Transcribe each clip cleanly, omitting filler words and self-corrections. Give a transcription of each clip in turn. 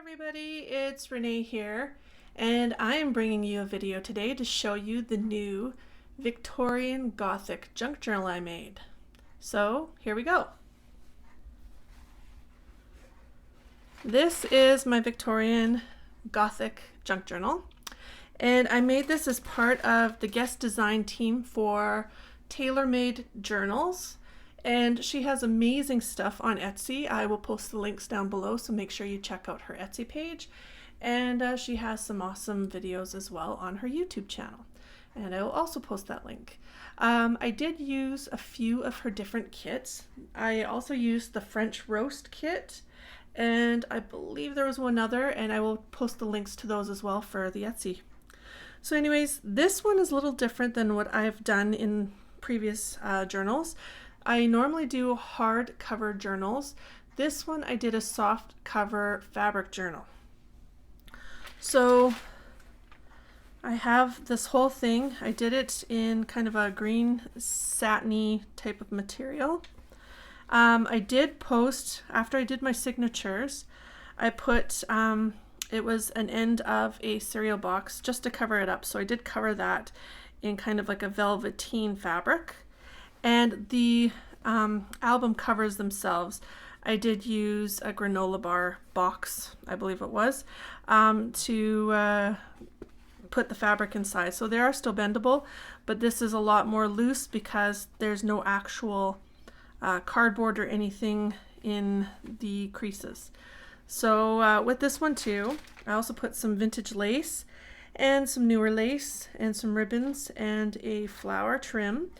Everybody, it's Renee here, and I am bringing you a video today to show you the new Victorian Gothic junk journal I made. So here we go. This is my Victorian Gothic junk journal, and I made this as part of the guest design team for TaylorMadeJournals. And she has amazing stuff on Etsy. I will post the links down below, so make sure you check out her Etsy page. And she has some awesome videos as well on her YouTube channel. And I will also post that link. I did use a few of her different kits. I also used the French roast kit, and I believe there was one other, and I will post the links to those as well for the Etsy. So anyways, this one is a little different than what I've done in previous journals. I normally do hard cover journals. This one I did a soft cover fabric journal. So I have this whole thing. I did it in kind of a green satiny type of material. I did post, after I did my signatures, I put, it was an end of a cereal box just to cover it up. So I did cover that in kind of like a velveteen fabric. And the album covers themselves, I did use a granola bar box, I believe it was, to put the fabric inside. So they are still bendable, but this is a lot more loose because there's no actual cardboard or anything in the creases. So with this one too, I also put some vintage lace and some newer lace and some ribbons and a flower trim.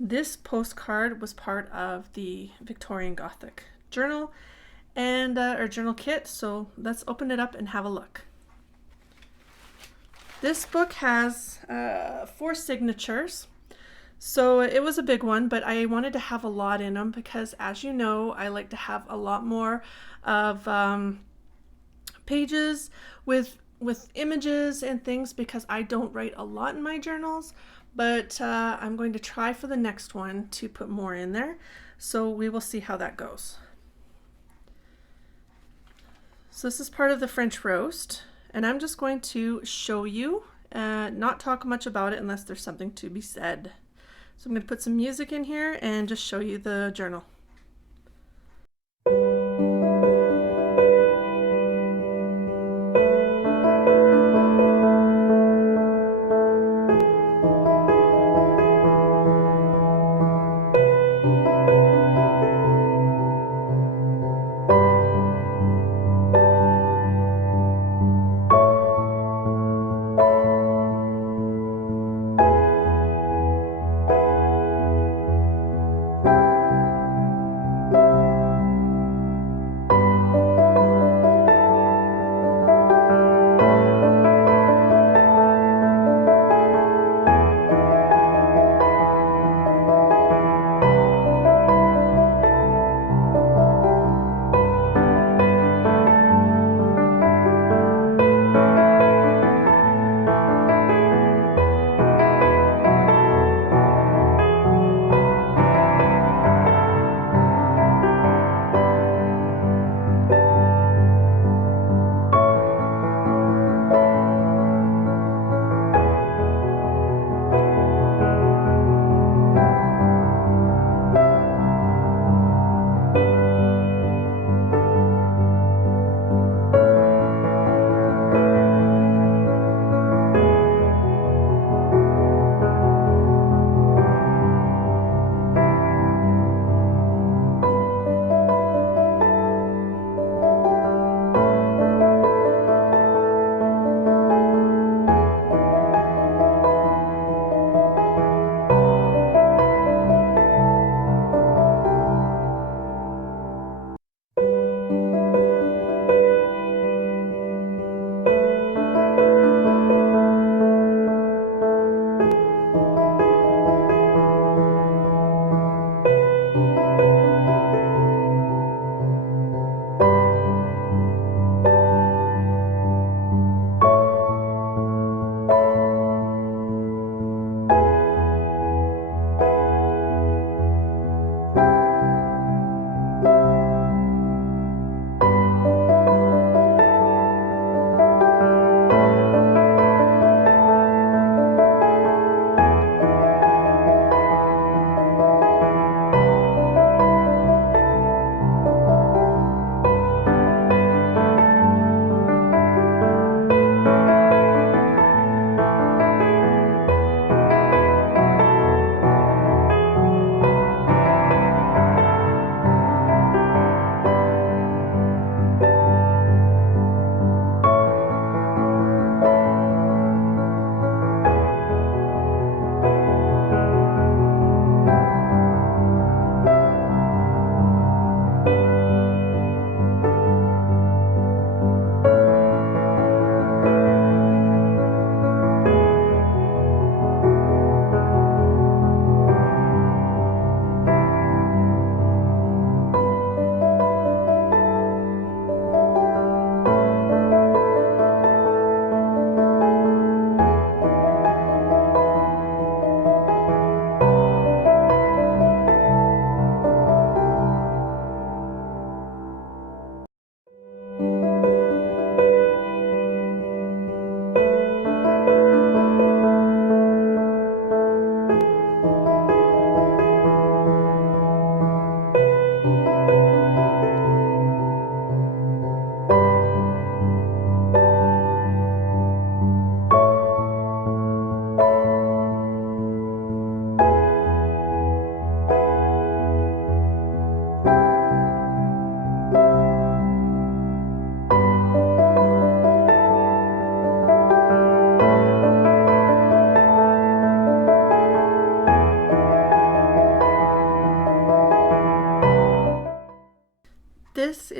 This postcard was part of the Victorian Gothic journal and or journal kit, so let's open it up and have a look. This book has 4 signatures, so it was a big one, but I wanted to have a lot in them because, as you know, I like to have a lot more of pages with images and things because I don't write a lot in my journals, but I'm going to try for the next one to put more in there, so we will see how that goes. So this is part of the French roast, and I'm just going to show you, not talk much about it unless there's something to be said. So I'm going to put some music in here and just show you the journal.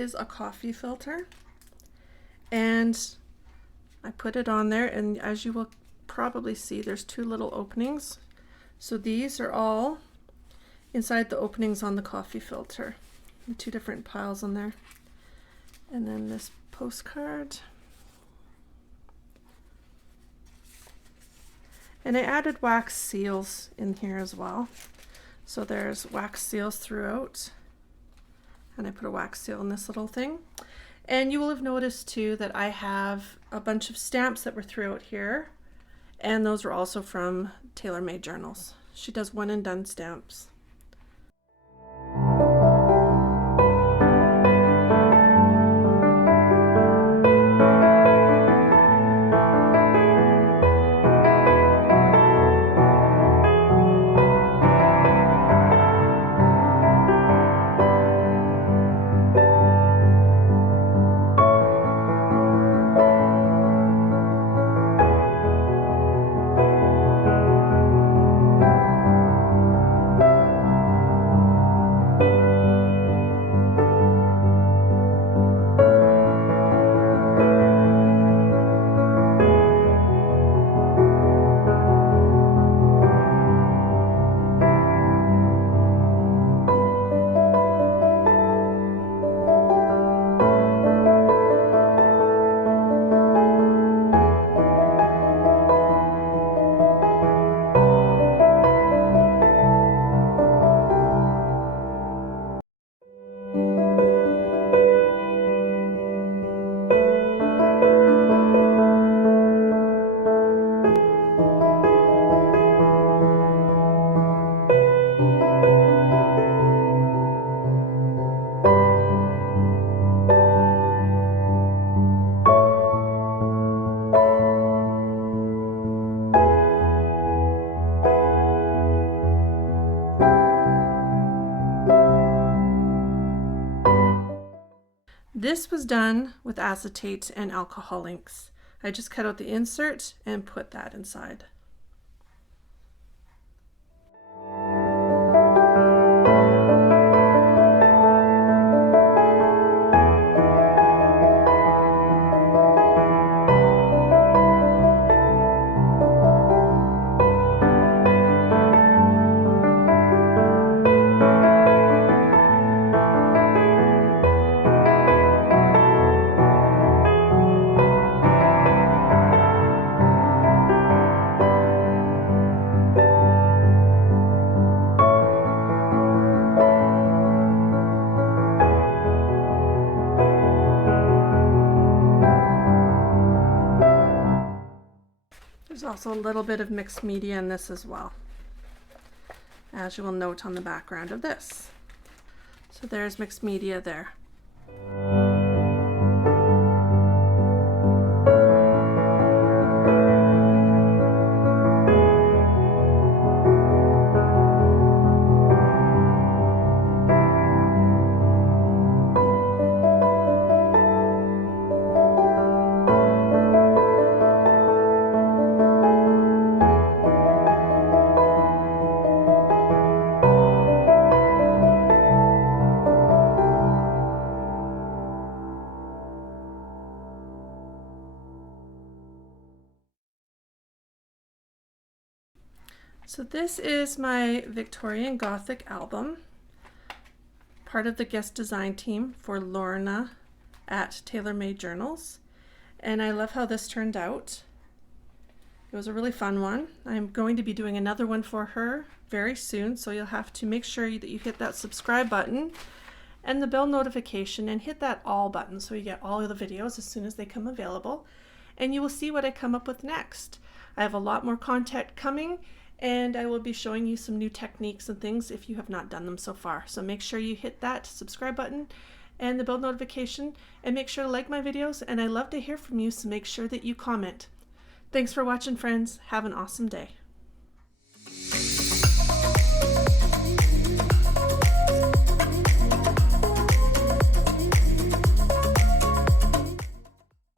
is a coffee filter, and I put it on there, and as you will probably see, there's two little openings. So these are all inside the openings on the coffee filter, the two different piles on there. And then this postcard. And I added wax seals in here as well. So there's wax seals throughout. And I put a wax seal in this little thing. And you will have noticed too that I have a bunch of stamps that were throughout here. And those are also from TaylorMadeJournals. She does one and done stamps. This was done with acetate and alcohol inks. I just cut out the insert and put that inside. There's also a little bit of mixed media in this as well, as you will note on the background of this. So there's mixed media there. So this is my Victorian Gothic album, part of the guest design team for Lorna at TaylorMadeJournals, and I love how this turned out. It was a really fun one. I'm going to be doing another one for her very soon, so you'll have to make sure that you hit that subscribe button and the bell notification and hit that all button so you get all of the videos as soon as they come available, and you will see what I come up with next. I have a lot more content coming, and I will be showing you some new techniques and things if you have not done them so far. So make sure you hit that subscribe button and the bell notification, and make sure to like my videos, and I love to hear from you, so make sure that you comment. Thanks for watching, friends. Have an awesome day.